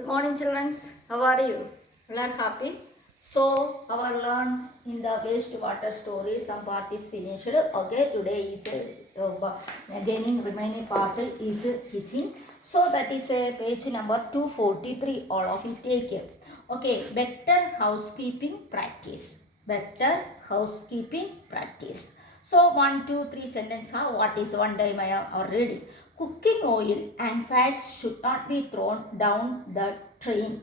Good morning, children. How are you? You are happy? So, our learns in the wastewater story, some part is finished. Okay, today is gaining remaining part is teaching. So, that is page number 243. All of it take it. Okay, better housekeeping practice. Better housekeeping practice. So, 1, 2, 3 sentence. What is one time I am already? Cooking oil and fats should not be thrown down the drain.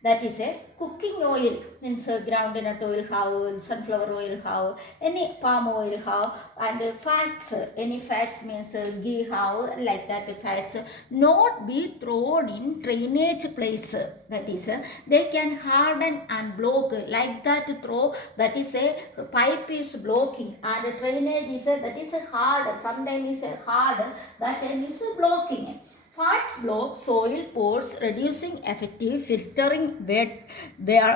That is a cooking oil means groundnut oil how, sunflower oil how, any palm oil how, and fats, any fats means ghee how, like that fats not be thrown in drainage place. That is they can harden and block like that throw, that is a pipe is blocking and drainage is that is a hard, sometimes is a hard, that time is blocking. Fats block soil pores, reducing effective filtering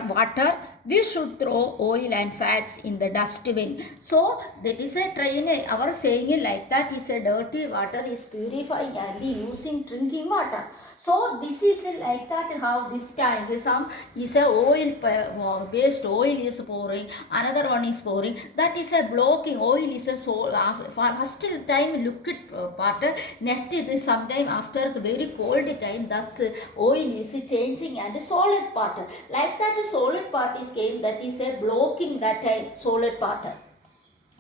water. We should throw oil and fats in the dustbin. So that is a drainage. Our saying like that is a dirty water is purifying and using drinking water. So this is like that how this tank some is a oil based oil is pouring, another one is pouring. That is a blocking oil is a so first time liquid part, next is sometime after very cold time thus oil is changing and solid part. Like that solid part is came, that is a blocking that solid part.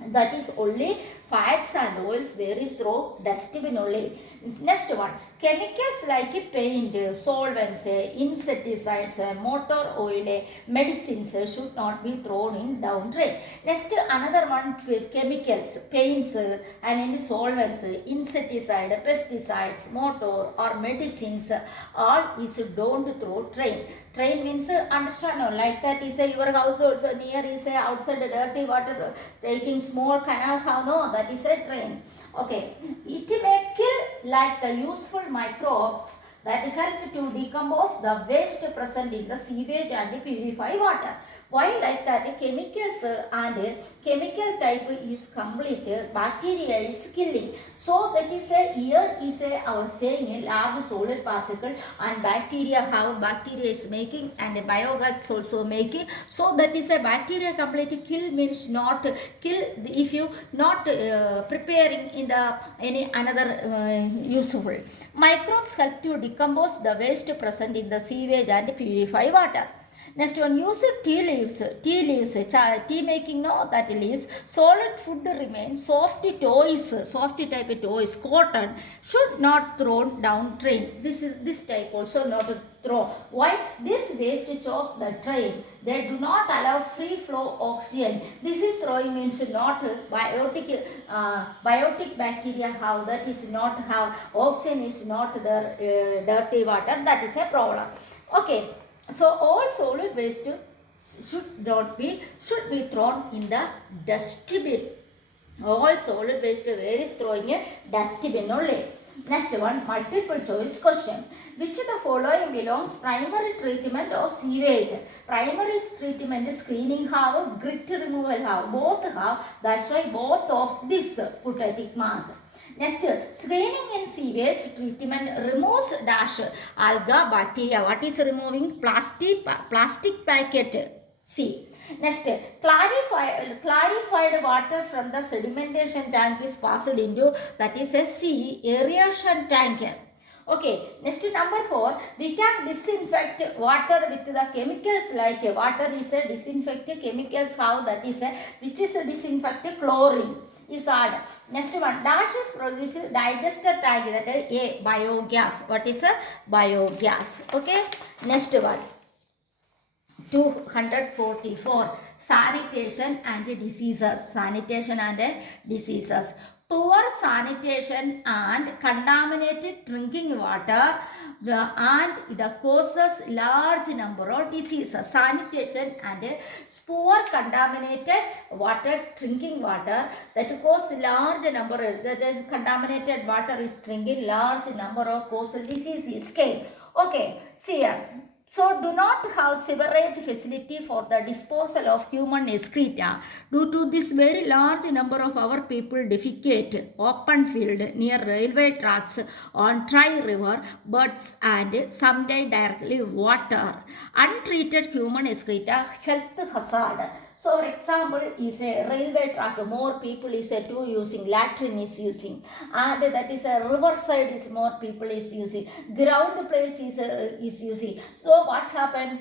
That is only fats and oils very strong dustbin only. Next one, chemicals like paint, solvents, insecticides, motor oil, medicines should not be thrown in down drain. Next another one, chemicals, paints and any solvents, insecticide, pesticides, motor or medicines, all is don't throw drain. Drain means understand no, like that is your house also near is outside dirty water taking small canal how no, that is a drain. Okay, it may kill like the useful microbes that help to decompose the waste present in the sewage and purify water. Why like that? Chemicals and chemical type is complete, bacteria is killing. So that is a here is a our saying large solid particle and bacteria how bacteria is making and biogas also making. So that is a bacteria completely kill means not kill if you not preparing in the any another useful. Microbes help to decompose the waste present in the sewage and purify water. Next one, use tea leaves. Tea leaves, tea making no that leaves. Solid food remains. Soft toys, soft type of toys, cotton should not thrown down drain. This type also not to throw. Why? This waste choke the drain. They do not allow free flow oxygen. This is throwing means not biotic biotic bacteria how that is not how oxygen is not the dirty water. That is a problem. Okay. So all solid waste should be thrown in the dustbin. All solid waste where is throwing a dustbin only. Next one, multiple choice question. Which of the following belongs primary treatment of sewage? Primary treatment is cleaning have, grit removal have, both have. That's why both of this put a tick mark. Next, screening in sewage treatment removes dash alga bacteria. What is removing? Plastic packet. C. Next, clarified water from the sedimentation tank is passed into, that is a C, aeration tank. Okay, next number 4, we can disinfect water with the chemicals like water is a disinfectant chemicals how that is a which is a disinfectant chlorine is added. Next one, dash is produced digester tank, that is a biogas. What is a biogas? Okay, next one. 244, sanitation and diseases. Sanitation and diseases. Poor sanitation and contaminated drinking water and the causes large number of diseases. Sanitation and poor contaminated water, drinking water, that cause large number, that is contaminated water is drinking large number of causal diseases came. Okay, see here. So do not have sewerage facility for the disposal of human excreta. Due to this very large number of our people defecate open field near railway tracks on dry river birds and someday directly water. Untreated human excreta health hazard. So for example is a railway track, more people is a too using, latrine is using, and that is a riverside is more people is using, ground place is using. So what happened,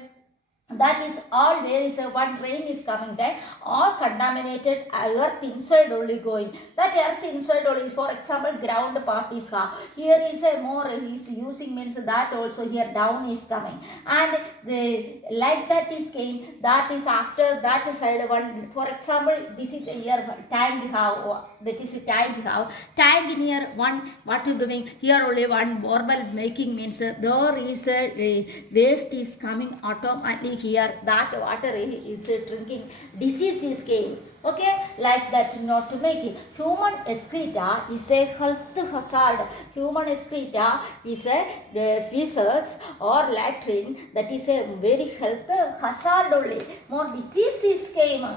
that is all where is one rain is coming time, all contaminated earth inside only going, that earth inside only. For example ground part is here is a more is using, means that also here down is coming, and the like that is came, that is after that side one. For example this is a here tank how, that is a tank near one, what you doing here only one borewell making, means there is a waste is coming automatically here, that water is drinking, disease is came. Okay, like that, not to make it. Human excreta is a health hazard. Human excreta is a feces or latrine, that is a very health hazard only, more diseases came.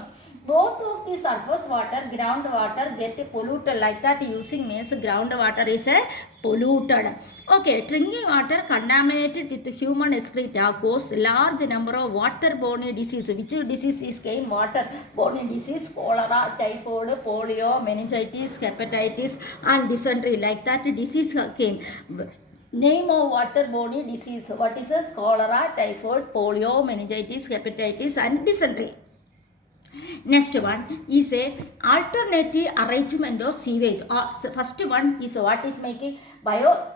Both of the surface water, groundwater get polluted, like that using, means groundwater is a polluted. Okay, drinking water contaminated with human excreta cause large number of waterborne disease. Which disease is came? Waterborne disease, cholera, typhoid, polio, meningitis, hepatitis and dysentery, like that disease came. Name of waterborne disease, what is a cholera, typhoid, polio, meningitis, hepatitis and dysentery. Next one is a alternative arrangement of sewage. First one is what is making,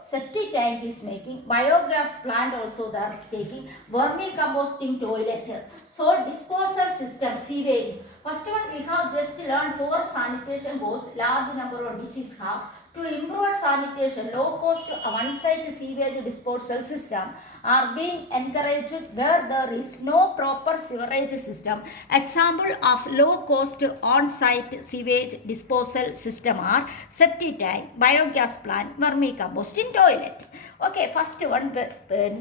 septic tank is making, biogas plant also they are taking, vermicomposting toilet. So disposal system, sewage. First one we have just learned poor sanitation goes large number of disease have. To improve sanitation, low-cost on-site sewage disposal system are being encouraged where there is no proper sewerage system. Example of low-cost on-site sewage disposal system are septic tank, biogas plant, vermicomposting toilet. Okay, first one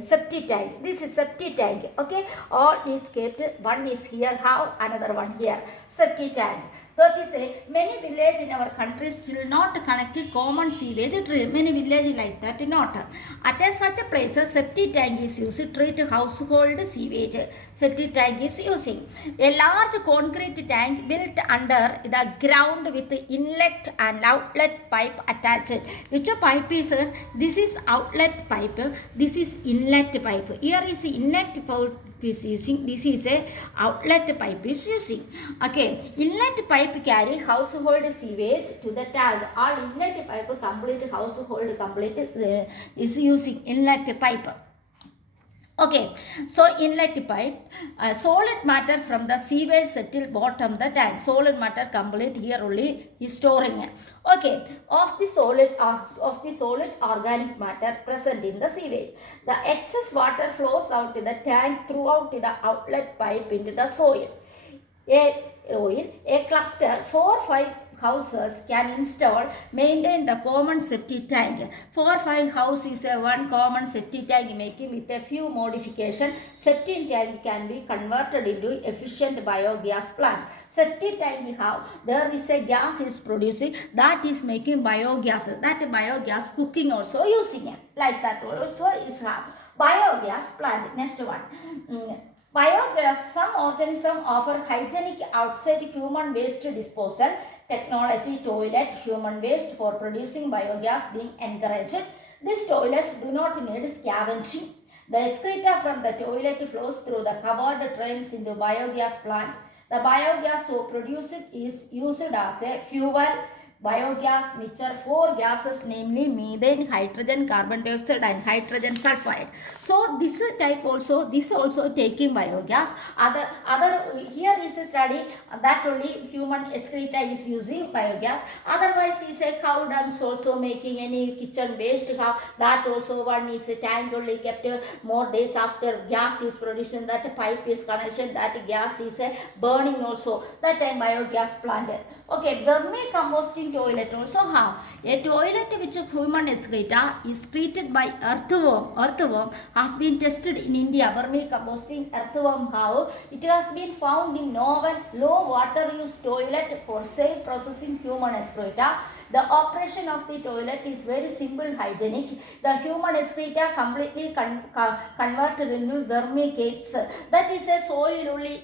septic tank. This is septic tank. Okay, all is kept. One is here, how another one here. Septic tank. That is a many villages in our country still not connected common sewage. Many villages like that not. At such a place, a septic tank is used to treat household sewage. Septic tank is using a large concrete tank built under the ground with inlet and outlet pipe attached. Which pipe is this is outlet pipe. This is inlet pipe. Here is inlet pipe is using, this is a outlet pipe is using. Okay, inlet pipe carry household sewage to the tank. All inlet pipe complete household complete is using inlet pipe. Okay, so inlet pipe, solid matter from the sewage settle bottom the tank. Solid matter complete here only is storing. Okay, of the solid organic matter present in the sewage. The excess water flows out to the tank throughout the outlet pipe into the soil. A cluster 4-5 houses can install, maintain the common septic tank. 4-5 house is a one common septic tank making with a few modification. Septic tank can be converted into efficient biogas plant. Septic tank how there is a gas is producing, that is making biogas. That biogas cooking also using it. Like that also is biogas plant. Next one. Biogas, some organisms offer hygienic outside human waste disposal technology. Toilet human waste for producing biogas being encouraged. These toilets do not need scavenging. The excreta from the toilet flows through the covered drains into biogas plant. The biogas so produced is used as a fuel. Biogas mixture 4 gases, namely methane, hydrogen, carbon dioxide and hydrogen sulfide. So this type also, this also taking biogas. Other here is a study that only human excreta is using biogas. Otherwise is a cow dung also making any kitchen waste. That also one is a tank only kept more days after gas is producing, that pipe is connection, that gas is burning also. That time biogas plant. Okay, vermicomposting composting toilet also how? A toilet which human excreta is treated by earthworm has been tested in India. Vermicomposting earthworm how? It has been found in novel low water use toilet for safe processing human excreta. The operation of the toilet is very simple, hygienic. The human excreta completely converted into vermicates. That is a soil only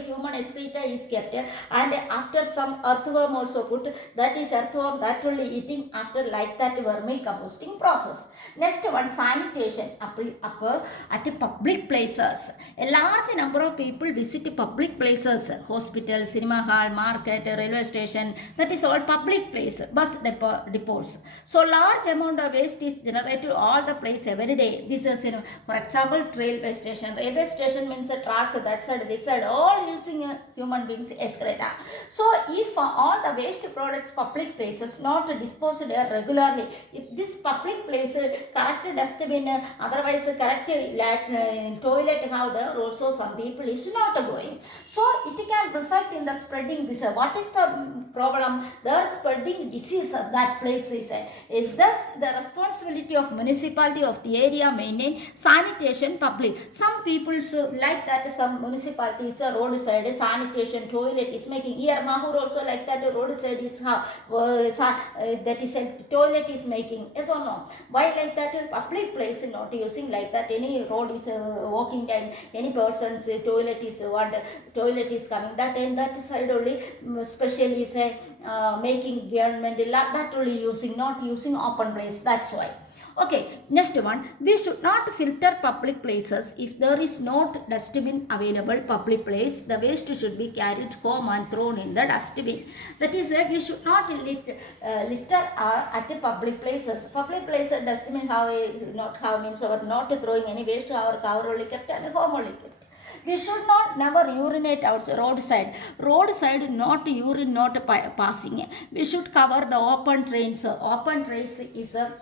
human excreta is kept, and after some earthworm also put, that is earthworm that only eating after like that vermicomposting process. Next one, sanitation upper at public places. A large number of people visit public places, hospital, cinema hall, market, railway station, that is all public place, bus depots. So large amount of waste is generated all the place every day. This is, for example, railway station. Railway station means a track, that side, this side, all using human beings excreta. So if all the waste products public places not disposed regularly, if this public place correct dustbin, otherwise correct toilet have there, also some people is not going. So it can result in the spreading this. What is the problem? The spreading disease of that place is thus the responsibility of municipality of the area maintain sanitation public. Some people like that, some municipalities roadside sanitation toilet is making. Here Mahur also like that, roadside is how that is a toilet is making. Yes or no? Why like that? Public place not using like that. Any road is walking time, any person's toilet is toilet is coming, that and that side only specially say making government that only using, not using open place. That's why. Okay, next one, we should not filter public places. If there is not dustbin available public place, the waste should be carried home and thrown in the dustbin. That is why we should not litter at public places. Public places dustbin not have means our not throwing any waste, our cover only kept and home only kept. We should not never urinate out the roadside. Roadside not urine not passing. We should cover the open drains. Open drains is a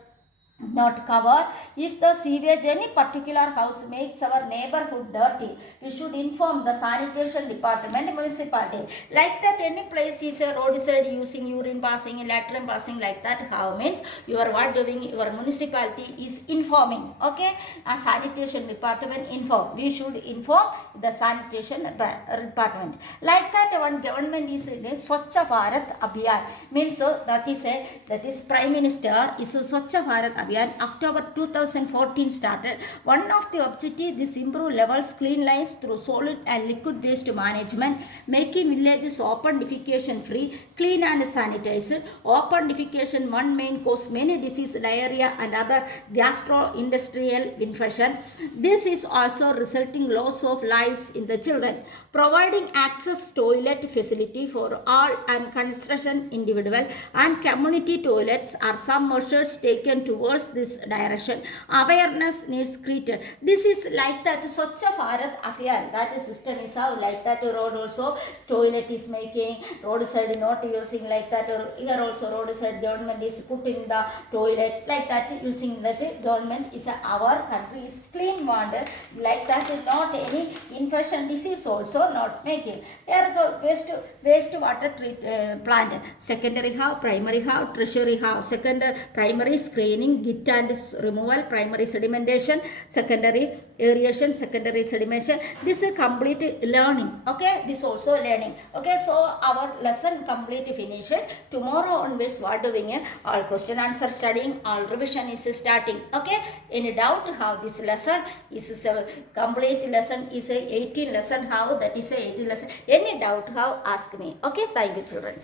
not cover. If the sewage any particular house makes our neighborhood dirty, we should inform the sanitation department, municipality. Like that any place is a roadside using urine passing, latrine passing, like that how means you are what doing, your municipality is informing. Okay, a sanitation department inform. We should inform the sanitation department. Like that one government is Swachha Bharat Abhiyan means so that is Prime Minister is Swachha Bharat Abhiyan. October 2014 started. One of the objectives is improve levels clean lines through solid and liquid waste management, making villages open defecation free, clean and sanitized. Open defecation one main cause many diseases, diarrhea and other gastrointestinal infection. This is also resulting loss of lives in the children. Providing access toilet facility for all and construction individual and community toilets are some measures taken towards this direction. Awareness needs created. This is like that Swachha Bharat Abhiyan. That system is how like that road also toilet is making, roadside not using like that. Here also roadside government is putting the toilet like that, using that government is our country is clean water like that, not any infection disease also not making. Here the waste water plant. Secondary how, primary how, tertiary how. Secondary primary screening, git and removal, primary sedimentation, secondary aeration, secondary sedimentation. This is complete learning. Okay, this also learning. Okay, so our lesson complete finished. Tomorrow onwards what doing? All question answer studying, all revision is starting. Okay, any doubt how this lesson is a complete lesson is a 18 lesson how, that is a 18 lesson. Any doubt how, ask me. Okay, thank you children.